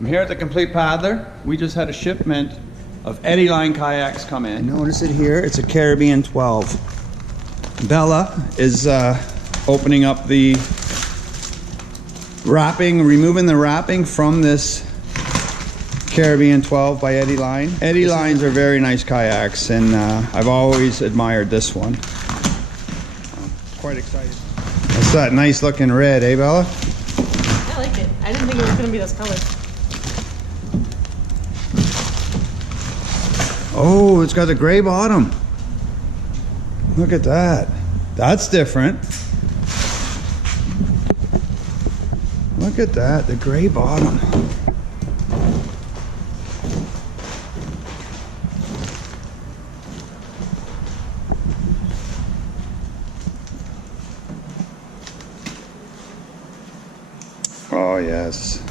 I'm here at the Complete Paddler. We just had a shipment of eddyline kayaks come in. Notice it here, it's a Caribbean 12. Bella is opening up the wrapping, removing the wrapping from this Caribbean 12 by Eddyline. Eddylines are very nice kayaks, and I've always admired this one. I'm quite excited. That's that nice looking red, eh, Bella? I like it. I didn't think it was going to be this color. Oh, it's got a gray bottom. Look at that. That's different. Look at that, the gray bottom. Oh, yes.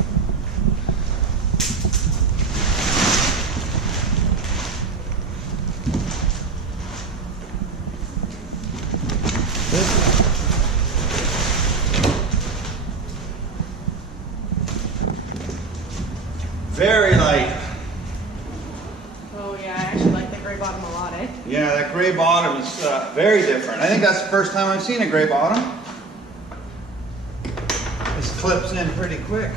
Very light. Oh yeah, I actually like the gray bottom a lot, eh? Yeah, that gray bottom is very different. I think that's the first time I've seen a gray bottom. This clips in pretty quick.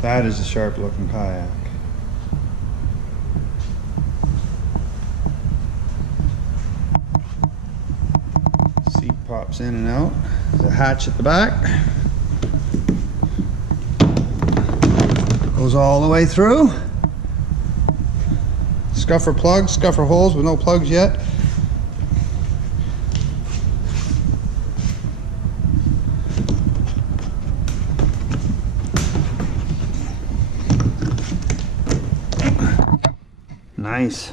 That is a sharp looking kayak. Seat pops in and out. There's a hatch at the back. Goes all the way through. Scuffer plugs, scuffer holes with no plugs yet. Nice.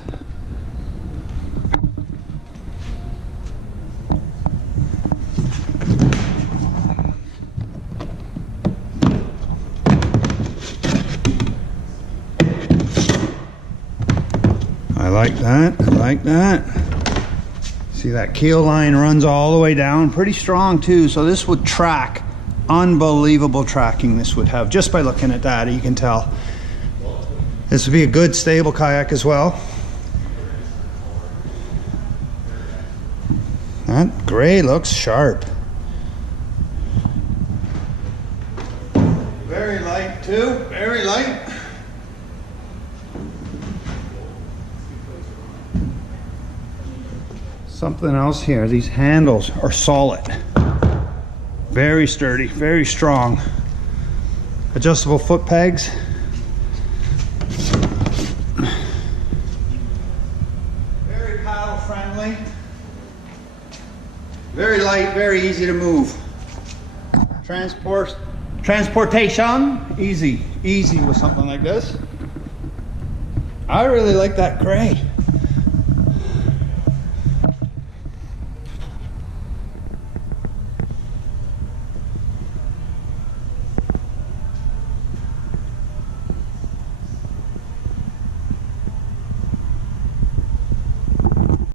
I like that. I like that. See, that keel line runs all the way down, pretty strong too. So this would track, unbelievable tracking this would have. Just by looking at that, you can tell. This would be a good stable kayak as well. That gray looks sharp. Very light too, very light. Something else here, these handles are solid. Very sturdy, very strong. Adjustable foot pegs. Very paddle friendly. Very light, very easy to move. Transportation, easy with something like this. I really like that gray.